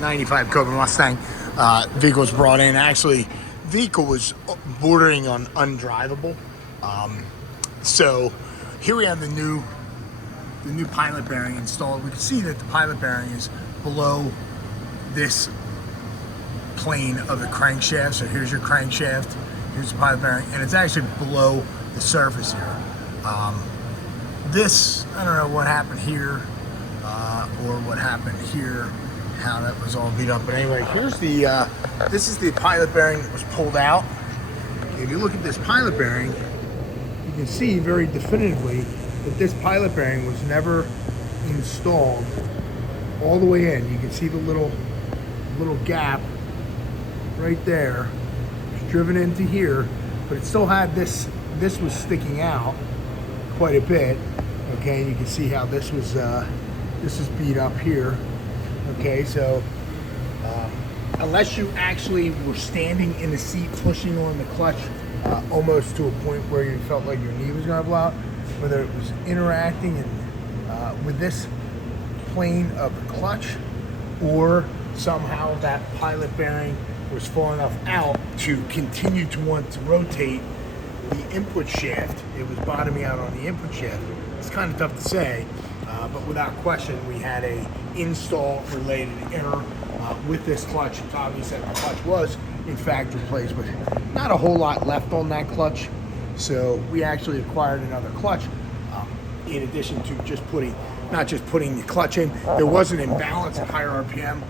95 Cobra Mustang vehicle was brought in. Actually, vehicle was bordering on undrivable. So here we have the new pilot bearing installed. We can see that the pilot bearing is below this plane of the crankshaft. So here's your crankshaft, here's the pilot bearing, and it's actually below the surface here. This, I don't know what happened here or what happened here, how that was all beat up. But anyway, here's the, this is the pilot bearing that was pulled out. If you look at this pilot bearing, you can see very definitively that this pilot bearing was never installed all the way in. You can see the little gap right there. It's driven into here, but it still had this was sticking out quite a bit. Okay, you can see how this was beat up here. Okay, so unless you actually were standing in the seat pushing on the clutch almost to a point where you felt like your knee was going to blow out, whether it was interacting with this plane of the clutch, or somehow that pilot bearing was far enough out to continue to want to rotate the input shaft. It was bottoming out on the input shaft. It's kind of tough to say, but without question, we had a install related error with this clutch. It's obvious that the clutch was in fact replaced, but not a whole lot left on that clutch. So we actually acquired another clutch in addition to not just putting the clutch in. There was an imbalance at higher RPM.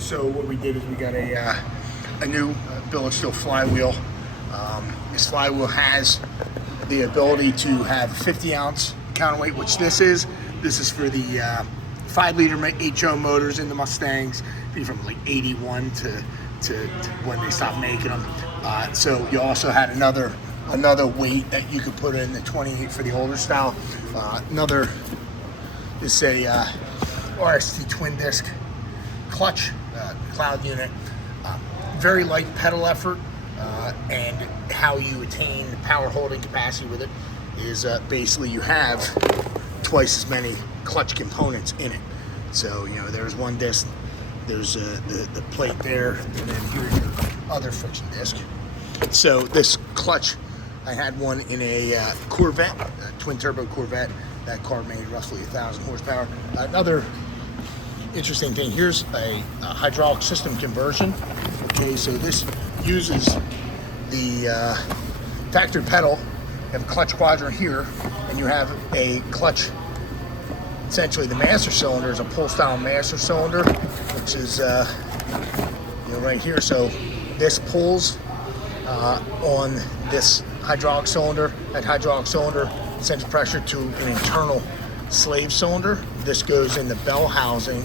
So what we did is we got a new billet steel flywheel. This flywheel has the ability to have 50-ounce counterweight, which this is. This is for the 5-liter HO motors in the Mustangs, from like 81 to when they stopped making them. So you also had another weight that you could put in the 28 for the older style. Another is a RST twin disc clutch cloud unit. Very light pedal effort, and how you attain power holding capacity with it is basically you have twice as many clutch components in it. So there's one disc, there's the plate there, and then here's your other friction disc. So this clutch, I had one in a Corvette, a twin turbo Corvette. That car made roughly 1,000 horsepower. Another interesting thing, here's a hydraulic system conversion. Okay, so this uses the factory pedal. You have a clutch quadrant here, and you have a clutch. Essentially, the master cylinder is a pull-style master cylinder, which is right here. So this pulls on this hydraulic cylinder. That hydraulic cylinder sends pressure to an internal slave cylinder. This goes in the bell housing,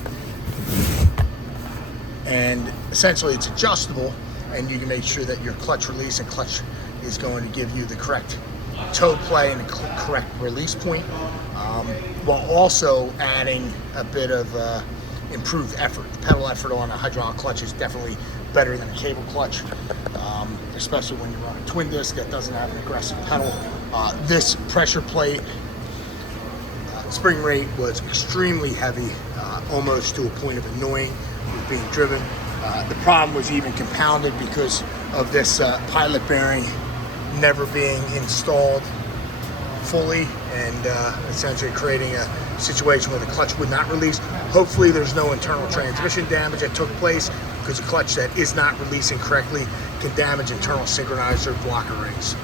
and essentially it's adjustable, and you can make sure that your clutch release and clutch is going to give you the correct toe play and the correct release point, while also adding a bit of improved effort. The pedal effort on a hydraulic clutch is definitely better than a cable clutch, especially when you run a twin disc that doesn't have an aggressive pedal. This pressure plate spring rate was extremely heavy, almost to a point of annoying with being driven. The problem was even compounded because of this pilot bearing never being installed fully, and essentially creating a situation where the clutch would not release. Hopefully there's no internal transmission damage that took place, because a clutch that is not releasing correctly can damage internal synchronizer blocker rings.